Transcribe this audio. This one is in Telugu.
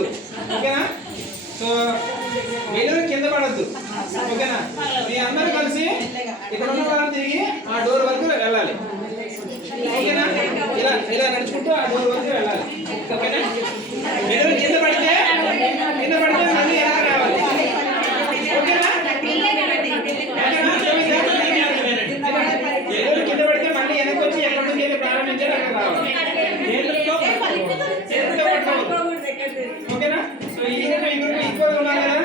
రావద్దు, ఓకేనా? సో బెలూన్ కింద పడద్దు, ఓకేనా? మీ అందరూ కలిసి ఇక్కడ ఉన్న వాళ్ళని తిరిగి ఆ డోర్ వరకు వెళ్ళాలి, ఓకేనా? ఇలా ఇలా నడుచుకుంటూ ఆ డోర్ వరకు వెళ్ళాలి, ఓకేనా? బెలూన్ కింద పడితే మళ్ళీ వెనక రావాలి, ఓకేనా? బెలూన్ కింద పడితే మళ్ళీ వెనక్కి వచ్చి ఎక్కడి నుంచి వెళ్ళి ప్రారంభించాలి అక్కడ రావాలి, ఓకేనా? సో ఈ గ్రూప్ ఈక్వల్ ఉన్నారు కదా.